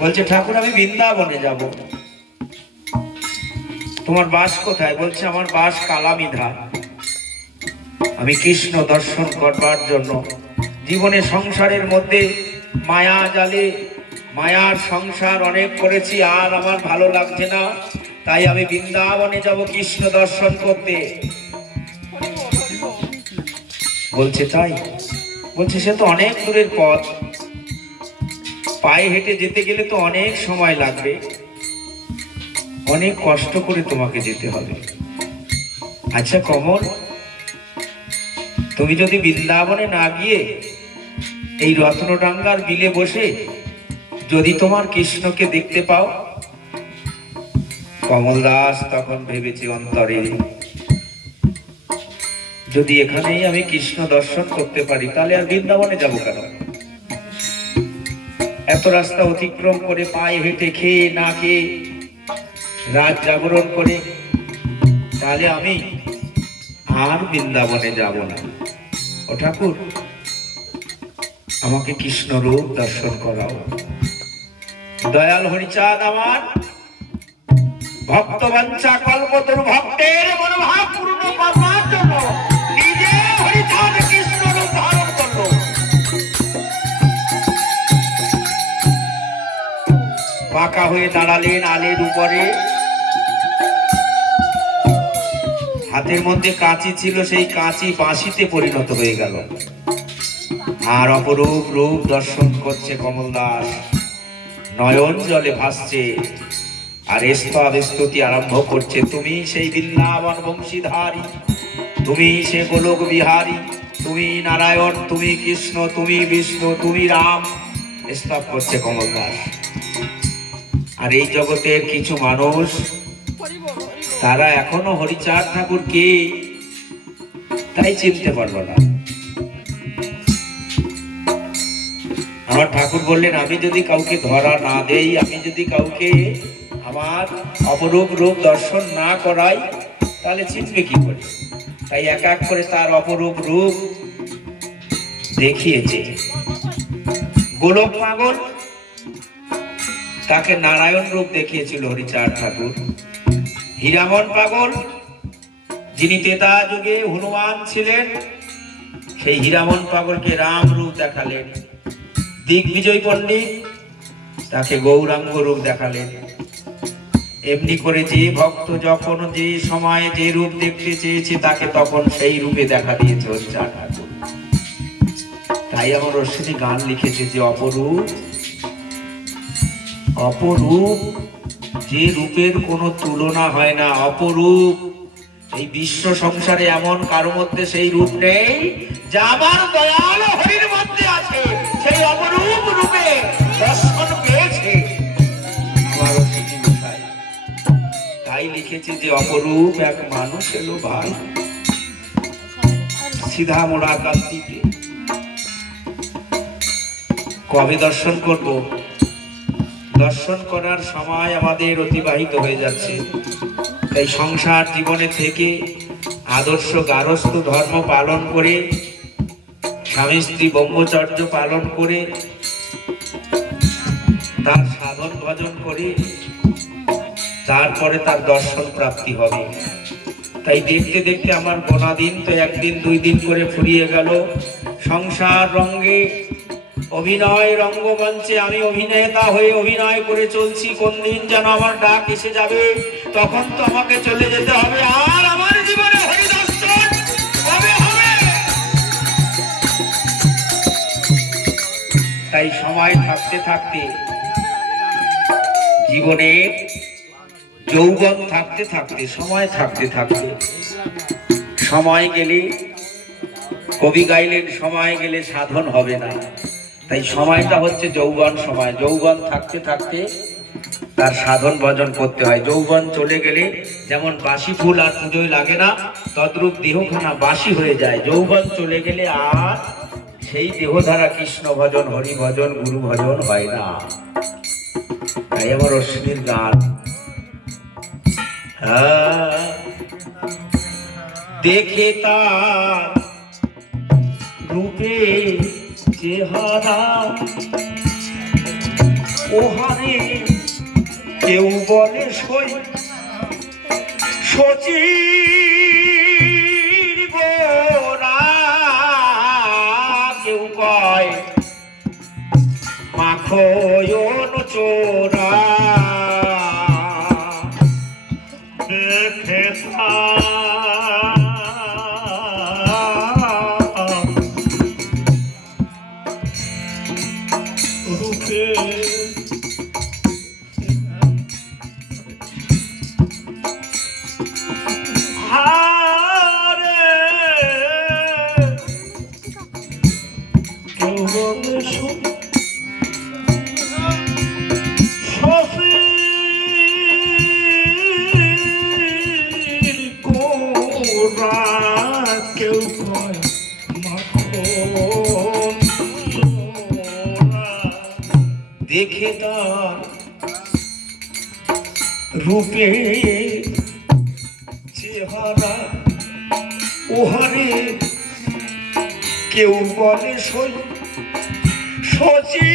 বলছে, ঠাকুর, আমি বৃন্দাবনে যাব। তোমার বাস কোথায়? বলছে, আমার বাস কালামিধা। আমি কৃষ্ণ দর্শন করবার জন্য। জীবনে সংসারের মধ্যে মায়া জালে, মায়ার সংসার অনেক করেছি, আর আমার ভালো লাগছে না। তাই আমি বৃন্দাবনে যাব কৃষ্ণ দর্শন করতে। বলছে, তাই? বলছে, সে তো অনেক দূরের পথ। পায়ে হেঁটে যেতে গেলে তো অনেক সময় লাগবে। অনেক কষ্ট করে তোমাকে যেতে হবে। আচ্ছা কমল, তুমি যদি বৃন্দাবনে না গিয়ে এই রত্নডাঙ্গার বিলে বসে যদি তোমার কৃষ্ণকে দেখতে পাও, কমল দাস তখন ভেবেছি অন্তরে, যদি এখানেই আমি কৃষ্ণ দর্শন করতে পারি, তাহলে আর বৃন্দাবনে যাব কেন? এত রাস্তা অতিক্রম করে পায়ে হেঁটে খেয়ে না খেয়ে রাত জাগরণ করে, তাহলে আমি আর বৃন্দাবনে যাব না। ও ঠাকুর, আমাকে কৃষ্ণ রূপ দর্শন করাও। দয়াল হরিচাঁদ আমার ভক্ত বাঞ্ছা কল্পতরু ভক্তের মনোভাব পূর্ণ করবার জন্য বাঁকা হয়ে দাঁড়ালেন আলের উপরে। হাতের মধ্যে কাঁচি ছিল, সেই কাঁচি বাঁশিতে পরিণত হয়ে গেল। আর অপরূপ রূপ দর্শন করছে কমল দাস। নয়ন জলে ভাসছে, আর স্তব স্তুতি আরম্ভ করছে। তুমি সেই বৃন্দাবন বংশীধারী, তুমি সে গোলক বিহারী, তুমি নারায়ণ, তুমি কৃষ্ণ, তুমি বিষ্ণু, তুমি রাম, স্তব করছে কমল দাস। আর এই জগতের কিছু মানুষ, তারা এখনও হরিচাঁদ ঠাকুর কে? তাই চিনতে পারল না। আমার ঠাকুর বললেন, আমি যদি কাউকে ধরা না দেই, আমি যদি কাউকে আমার অপরূপ রূপ দর্শন না করাই, তাহলে চিনবে কি করে? তাই এক এক করে তার অপরূপ রূপ দেখিয়েছে। গোলক পাগল? তাকে নারায়ণ রূপ দেখিয়েছিল হরিচার ঠাকুর। হীরামন পাগল, যিনি তেতা যুগে হনুমান ছিলেন, সেই হীরামন পাগলকে রাম রূপ দেখালেন। দিগ্বিজয় পণ্ডিত তাকে গৌরাঙ্গ রূপ দেখালেন। এমনি করে যে ভক্ত যখন যে সময়ে যে রূপ দেখতে চেয়েছে, তাকে তখন সেই রূপে দেখা দিয়েছে হরিচাঁদ ঠাকুর। তাই আমার অশ্বিনী গান লিখেছে যে অপরূপ অপরূপ, যে রূপের কোনো তুলনা হয় না, অপরূপ। এই বিশ্ব সংসারে এমন কারও মধ্যে সেই রূপ নেই, যা আমার দয়াল হরির মধ্যে আছে। সেই অপরূপ রূপে দর্শন পেয়েছে। তাই। লিখেছে যে অপরূপ এক মানুষ এলো ভাই সিধা মোড়া কান্তিতে। কবে দর্শন করব? দর্শন করার সময় আমাদের অতিবাহিত হয়ে যাচ্ছে। তাই সংসার জীবনে থেকে আদর্শ গারস্থ ধর্ম পালন করে, স্বামী স্ত্রী ব্রহ্মচর্য পালন করে, তার সাধন ভজন করে, তারপরে তার দর্শন প্রাপ্তি হবে। তাই দেখতে দেখতে আমার গোনা দিন তো একদিন দুই দিন করে ফুরিয়ে গেল। সংসার রঙ্গে অভিনয় রঙ্গমঞ্চে আমি অভিনেতা হয়ে অভিনয় করে চলছি। কোন দিন যেন আমার ডাক এসে যাবে, তখন তো আমাকে চলে যেতে হবে। আর আমার জীবনে তাই সময় থাকতে থাকতে, জীবনে যৌবন থাকতে থাকতে, সময় থাকতে থাকতে, সময় গেলে কবি গাইলেন, সময় গেলে সাধন হবে না। তাই সময়টা হচ্ছে যৌবন সময়। যৌবন থাকতে থাকতে তার সাধন ভজন করতে হয়। যৌবন চলে গেলে যেমন বাসি ফুল আর পুজোয় লাগে না, তদ্রূপ দেহখানা বাসি হয়ে যায়। যৌবন চলে গেলে আর সেই দেহ দ্বারা কৃষ্ণ ভজন, হরি ভজন, গুরু ভজন হয় না। তাই আমার অশ্বিনীর গান। দেখে তার রূপে চেহারা ওহারে কেউ বলে সই সচি কেউ কয় মাখয়ন চোরা। দেখে কেউ বলে সই সচি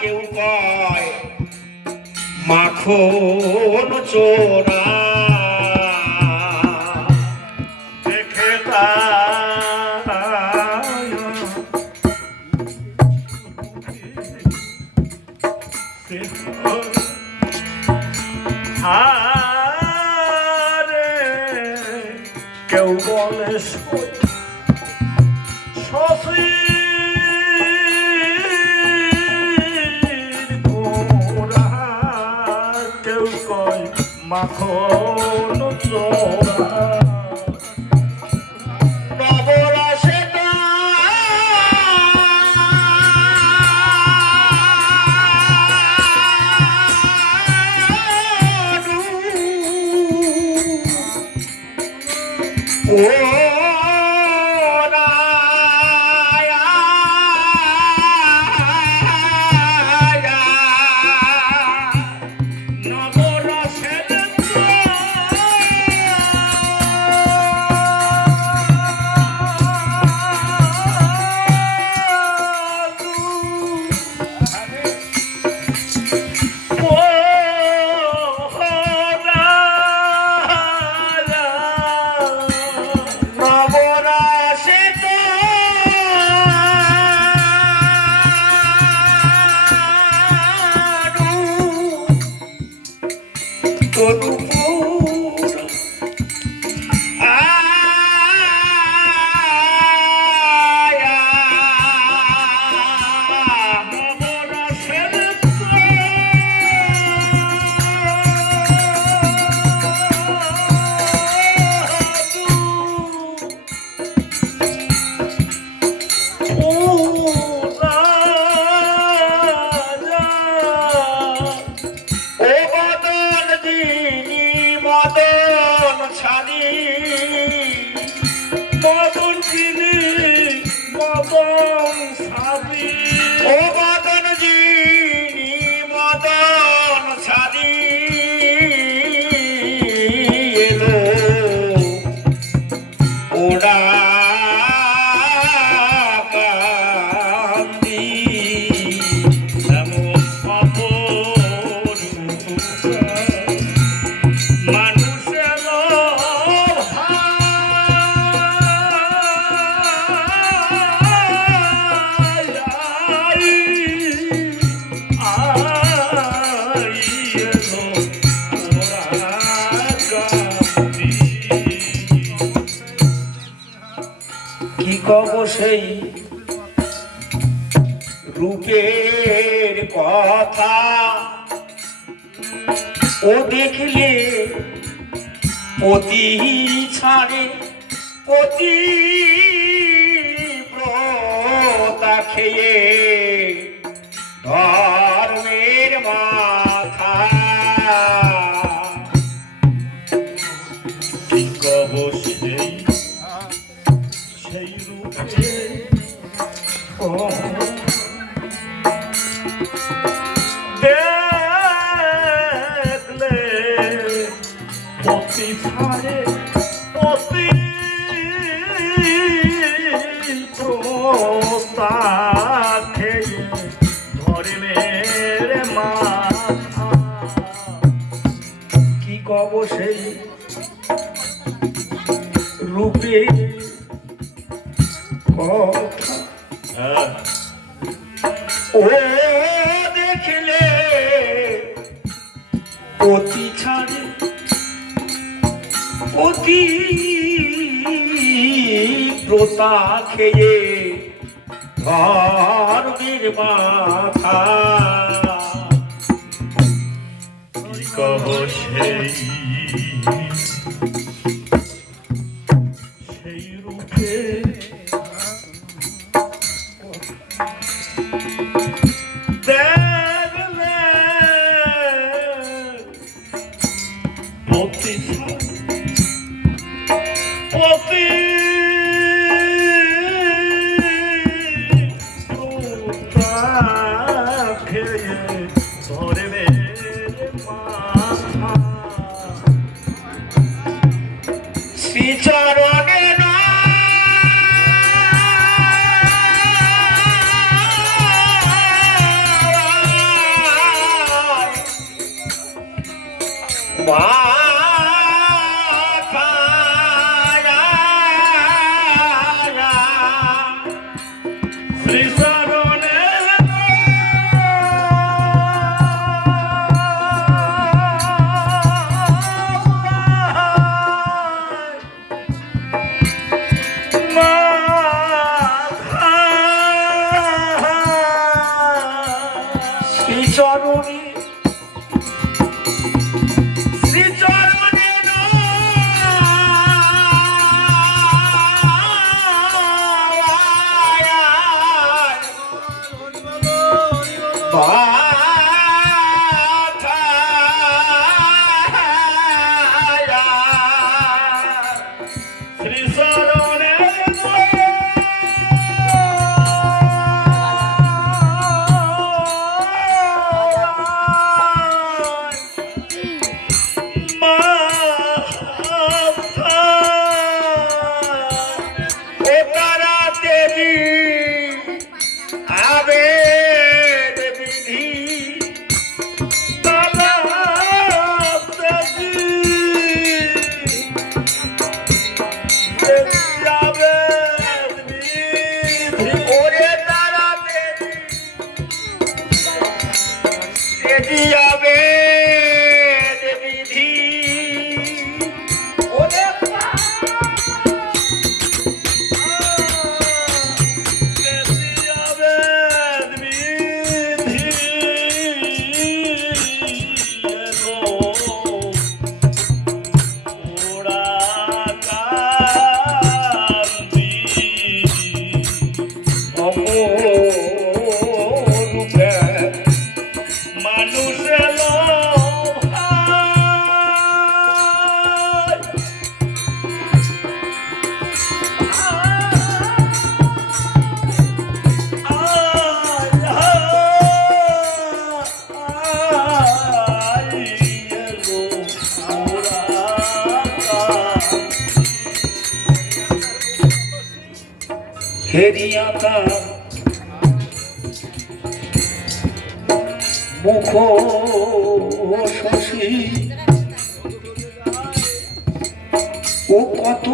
কেউ কয় মাখন চোরা মদন চিনি মদন সাবি কি কব সেই রূপের কথা? ও দেখলে পতি ছাড়ে পতি প্রতা খেয়ে তার মুখ শশী ও কত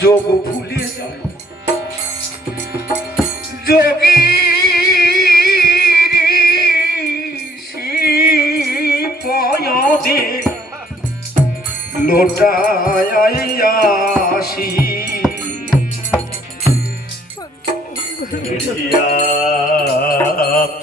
যোগ ভুলে যায় যোগী পয়দে লোটায় Yeah.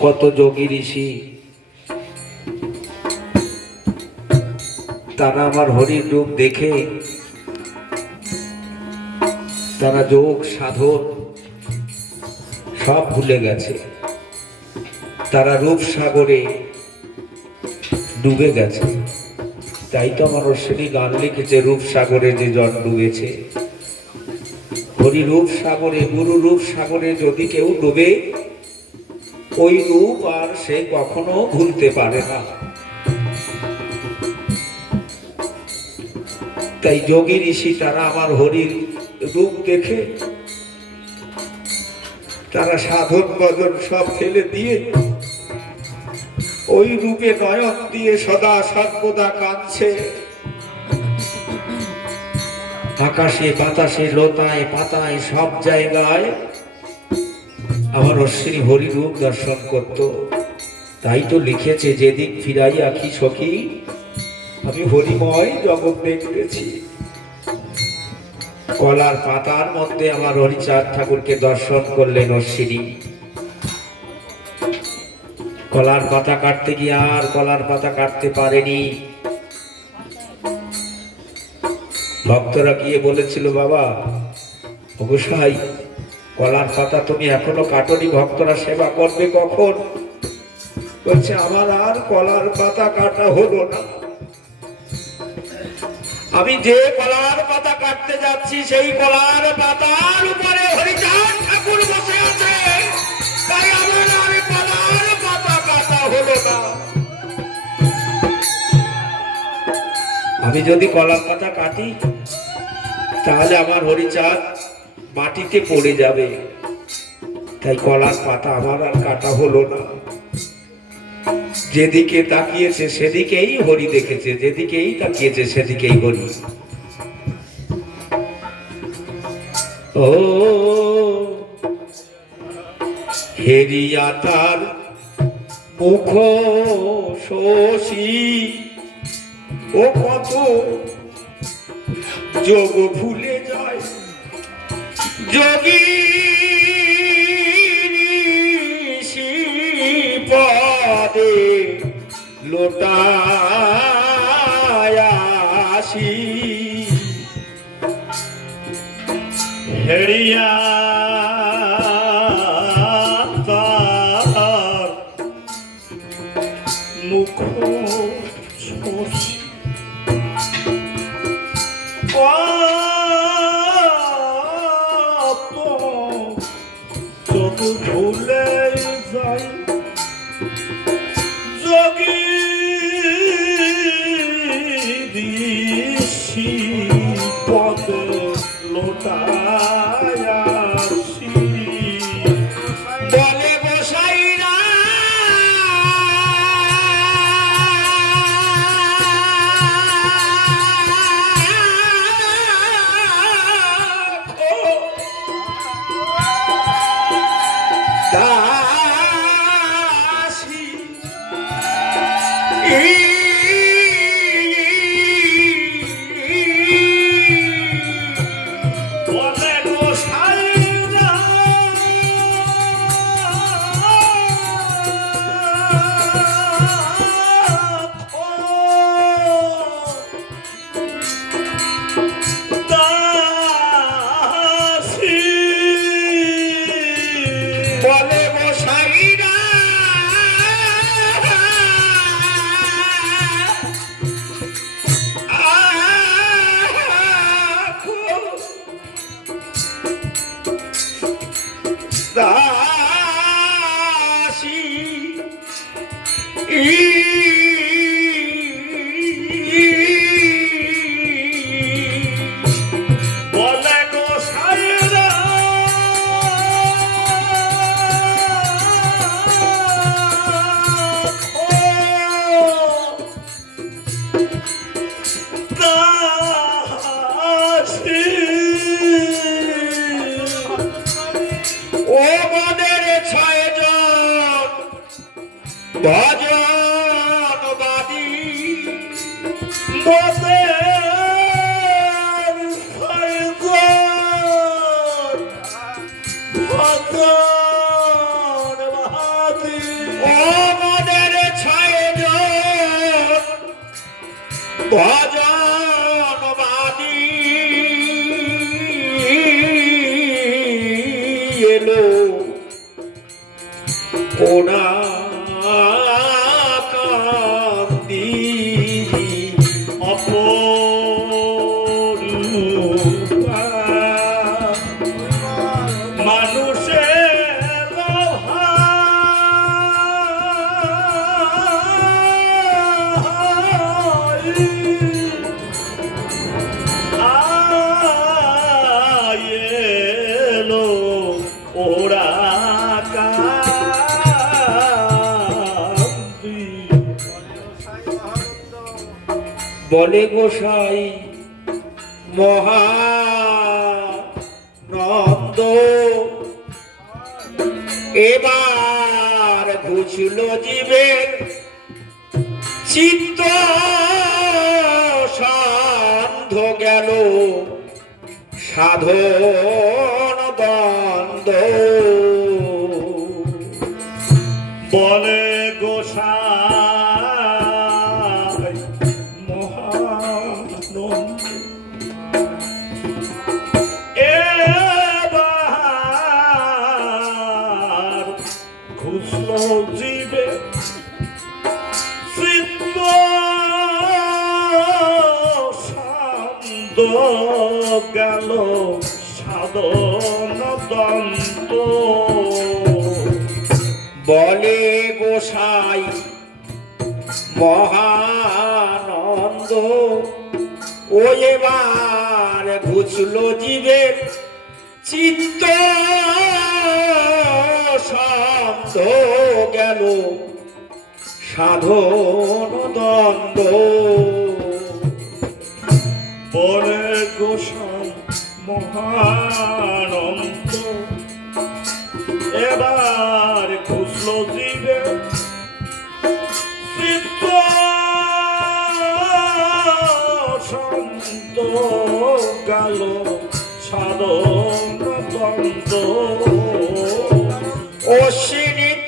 কত যোগী ঋষি? তারা আমার হরির রূপ দেখে। তারা যোগ, সাধন সব ভুলে গেছে। তারা রূপ সাগরে ডুবে গেছে। তাই তো আমার অশ্বিনী গান লিখেছে রূপ সাগরে যে জল ডুবেছে। হরি রূপ সাগরে গুরু রূপ সাগরে যদি কেউ ডুবে, ওই রূপ আর সে কখনো ভুলতে পারে না। তাই যোগী ঋষি, তারা আমার হরির রূপ দেখে, তারা সাধন ভজন সব ফেলে দিয়ে ওই রূপে নয়ন দিয়ে সদা সর্বদা কাঁদছে। আকাশে, বাতাসে, লতায়, পাতায়, সব জায়গায় আমার অশ্বিনী হরি রূপ দর্শন করত। তাই তো লিখেছে, যেদিক ফিরাই আঁকি সখী, আমি হরিময় জগৎ দেখতেছি। কলার পাতার মধ্যে আমার হরিচাঁদ ঠাকুরকে দর্শন করলেন অশ্বিনী। কলার পাতা কাটতে গিয়ে আর কলার পাতা কাটতে পারেনি। ভক্তরা গিয়ে বলেছিল, বাবা অবশ্যই কলার পাতা তুমি এখনও কাটনি, ভক্তরা সেবা করবে কখন? বলছে, আমার আর কলার পাতা কাটা হলো না। আমি যে কলার পাতা কাটতে যাচ্ছি, সেই কলার পাতার উপরে হরিচাঁদ ঠাকুর বসে আছে। আমি যদি কলার পাতা কাটি, তাহলে আমার হরিচাঁদ মাটিতে পড়ে যাবে। তাই কলার পাতা আমার আর কাটা হলো না। যেদিকে তাকিয়েছে সেদিকেই হরি দেখেছে, যেদিকেই তাকিয়েছে সেদিকেই হরি। ও, হেরিয়া তার মুখ শশী ও কত? যোগ ভুলে যায়। যোগী পদে লোটায়াসি হেরিয়া মুখ শশী বলে What? বলে গোসাই মহানন্দ এবার ঘুচল জীবের চিত্ত সান্ধ গেল সাধন বন্ধ। গেল সাধন দন্ত। বলে গোসাই, মহানন্দ, ও এবার ঘুচল জীবের চিত্ত। শান্ত গেল সাধন দ্বন্দ্ব পরে গোসাই মহানন্দ এবার খুশল জীবে চিত্ত শান্ত গেল সাধন অশ্বিনী অশ্বিনী